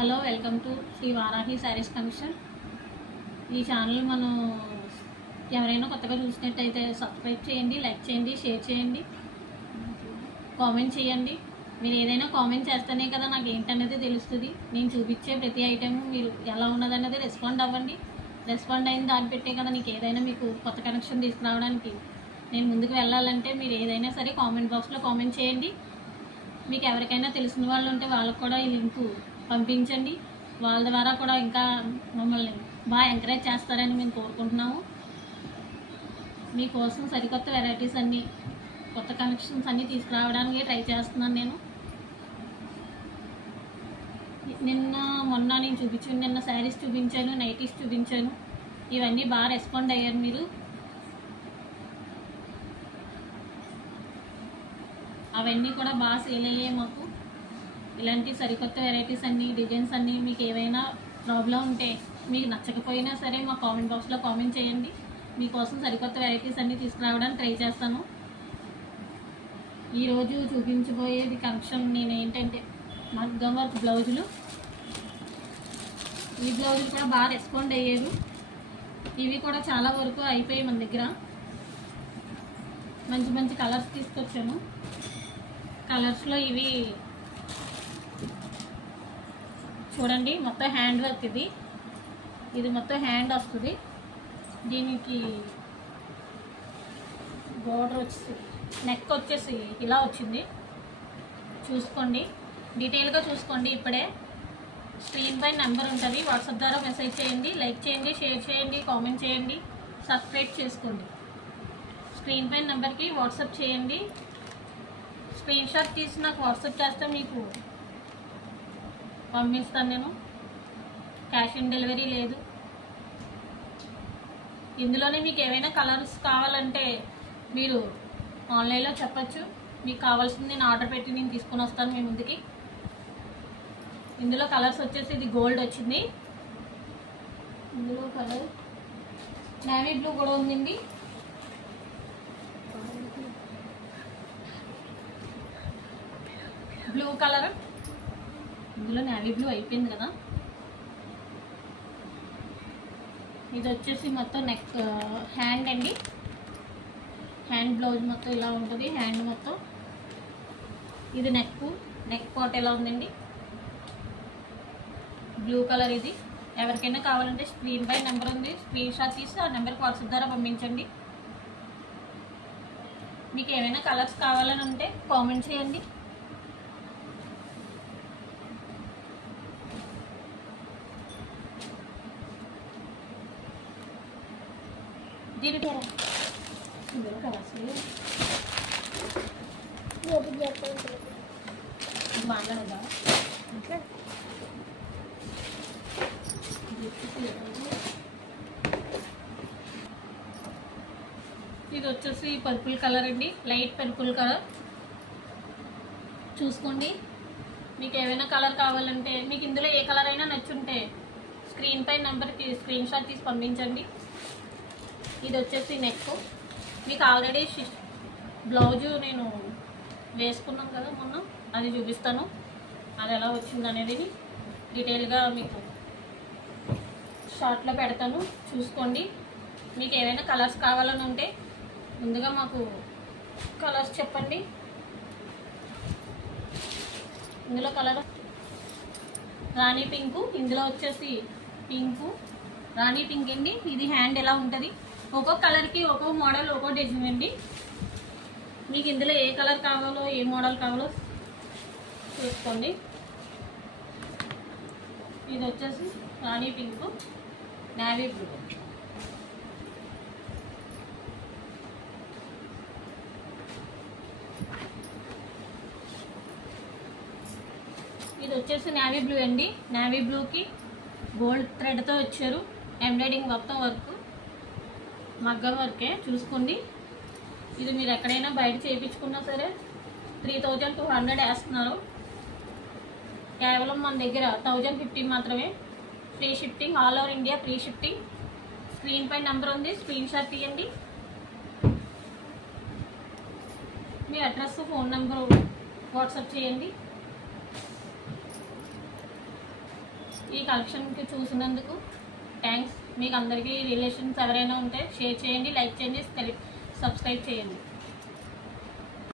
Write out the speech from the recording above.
Hello welcome to Shri Varahi Sarees commission. ఈ channel మనం ఎవరైనా కొత్తగా చూసినట్టయితే సబ్స్క్రైబ్ చేయండి లైక్ చేయండి షేర్ చేయండి కామెంట్ చేయండి. మీరు ఏదైనా కామెంట్ చేస్తేనే కదా నాకు ఏంటనేది తెలుస్తుంది. నేను చూపించే ప్రతి ఐటెం మీరు ఎలా ఉన్నదన్నది రెస్పాండ్ అవ్వండి. రెస్పాండ్ అయిన దాన్ని పెట్టే కదా నీకు ఏదైనా మీకు కొత్త కనెక్షన్ తీసుకురావడానికి. నేను ముందుకు వెళ్ళాలంటే మీరు ఏదైనా సరే కామెంట్ బాక్స్లో కామెంట్ చేయండి. మీకు ఎవరికైనా తెలిసిన వాళ్ళు ఉంటే వాళ్ళకు కూడా ఈ లింకు పంపించండి. వాళ్ళ ద్వారా కూడా ఇంకా మమ్మల్ని బాగా ఎంకరేజ్ చేస్తారని మేము కోరుకుంటున్నాము. మీకోసం సరికొత్త వెరైటీస్ అన్నీ కొత్త కనెక్షన్స్ అన్నీ తీసుకురావడానికి ట్రై చేస్తున్నాను నేను. నిన్న మొన్న నేను చూపించాను నిన్న శారీస్ చూపించాను నైటీస్ చూపించాను. ఇవన్నీ బాగా రెస్పాండ్ అయ్యారు మీరు. అవన్నీ కూడా బాగా సేల్ అయ్యాయి మాకు. ఇలాంటి సరికొత్త వెరైటీస్ అన్నీ డిజైన్స్ అన్నీ మీకు ఏవైనా ప్రాబ్లం ఉంటే మీకు నచ్చకపోయినా సరే మా కామెంట్ బాక్స్లో కామెంట్ చేయండి. మీకోసం సరికొత్త వెరైటీస్ అన్నీ తీసుకురావడానికి ట్రై చేస్తాను. ఈరోజు చూపించబోయేది కనెక్షన్ నేను ఏంటంటే మగ్గం వర్క్ బ్లౌజులు. ఈ బ్లౌజులు కూడా బాగా రెస్పాండ్ అయ్యారు ఇవి కూడా చాలా వరకు అయిపోయాయి మన దగ్గర. మంచి మంచి కలర్స్ తీసుకొచ్చాను కలర్స్లో ఇవి చూడండి మొత్తం హ్యాండ్ వర్క్ ఇది. ఇది మొత్తం హ్యాండ్ వస్తుంది. దీనికి బోర్డర్ వచ్చేసి నెక్ వచ్చేసి ఇలా వచ్చింది. చూసుకోండి. డీటెయిల్గా చూసుకోండి ఇప్పుడే. స్క్రీన్ పై నెంబర్ ఉంటుంది. వాట్సాప్ ద్వారా మెసేజ్ చేయండి లైక్ చేయండి షేర్ చేయండి కామెంట్ చేయండి సబ్స్క్రైబ్ చేసుకోండి. స్క్రీన్ పై నెంబర్కి వాట్సాప్ చేయండి. స్క్రీన్ షాట్ తీసి నాకు వాట్సాప్ చేస్తే మీకు పంపిస్తాను నేను. క్యాష్ ఆన్ డెలివరీ లేదు. ఇందులోనే మీకు ఏవైనా కలర్స్ కావాలంటే మీరు ఆన్లైన్లో చెప్పచ్చు. మీకు కావాల్సింది నేను ఆర్డర్ పెట్టి నేను తీసుకొని వస్తాను మీ ముందుకి. ఇందులో కలర్స్ వచ్చేసి ఇది గోల్డ్ వచ్చింది. ఇందులో కలర్ నేవీ బ్లూ కూడా ఉందండి. బ్లూ కలర్ ఇందులో నేవీ బ్లూ అయిపోయింది కదా. ఇది వచ్చేసి మొత్తం నెక్ హ్యాండ్ uh, అండి. హ్యాండ్ బ్లౌజ్ మొత్తం ఇలా ఉంటుంది హ్యాండ్ మొత్తం. ఇది నెక్ నెక్ పాట్ ఎలా ఉందండి? బ్లూ కలర్ ఇది. ఎవరికైనా కావాలంటే స్క్రీన్ పై నెంబర్ ఉంది. స్క్రీన్ షాట్ తీసి ఆ నెంబర్కి వాట్సాప్ ద్వారా పంపించండి. మీకు ఏమైనా కలర్స్ కావాలని ఉంటే కామెంట్ చేయండి. ఇది మాట్లాడదా? ఇది వచ్చేసి పర్పుల్ కలర్ అండి. Light purple colour. చూసుకోండి. మీకు ఏమైనా కలర్ కావాలంటే మీకు ఇందులో ఏ కలర్ అయినా నచ్చుంటే స్క్రీన్ పై నెంబర్కి స్క్రీన్ షాట్ తీసి పంపించండి. ఇది వచ్చేసి నెక్ మీకు ఆల్రెడీ బ్లౌజు నేను వేసుకున్నాను కదా మొన్న అది చూపిస్తాను. అది ఎలా వచ్చింది అనేది డీటెయిల్గా మీకు షార్ట్లో పెడతాను. చూసుకోండి. మీకు ఏదైనా కలర్స్ కావాలని ఉంటే ముందుగా మాకు కలర్స్ చెప్పండి. ఇందులో కలర్ రాణి పింకు ఇందులో వచ్చేసి పింకు. రాణి పింక్ అండి. ఇది హ్యాండ్ ఎలా ఉంటుంది? ఒక్కొక్క కలర్కి ఒక్కొక్క మోడల్ ఒక్కొక్క డిజైన్ అండి. మీకు ఇందులో ఏ కలర్ కావాలో ఏ మోడల్ కావాలో చూసుకోండి. ఇది వచ్చేసి రాణి పింక్ నావీ బ్లూ ఇది వచ్చేసి నావీ బ్లూ అండి. నావీ బ్లూకి గోల్డ్ థ్రెడ్తో వచ్చారు ఎంబ్రాయిడింగ్ మొత్తం వర్క్ మగ్గం వర్కే చూసుకోండి. ఇది మీరు ఎక్కడైనా బయట చేయించుకున్నా సరే త్రీ థౌజండ్ టూ హండ్రెడ్ వేస్తున్నారు. కేవలం మన దగ్గర థౌజండ్ ఫిఫ్టీన్ మాత్రమే. Free shifting all over India free shifting screen పై నెంబర్ ఉంది స్క్రీన్ షాట్ తీయండి. మీ అడ్రస్ ఫోన్ నెంబర్ వాట్సాప్ చేయండి. ఈ కలెక్షన్కి చూసినందుకు థ్యాంక్స్ మీకు అందరికీ రిలేషన్స్ ఎవరైనా ఉంటే షేర్ చేయండి లైక్ చేయండి సబ్స్క్రైబ్ చేయండి.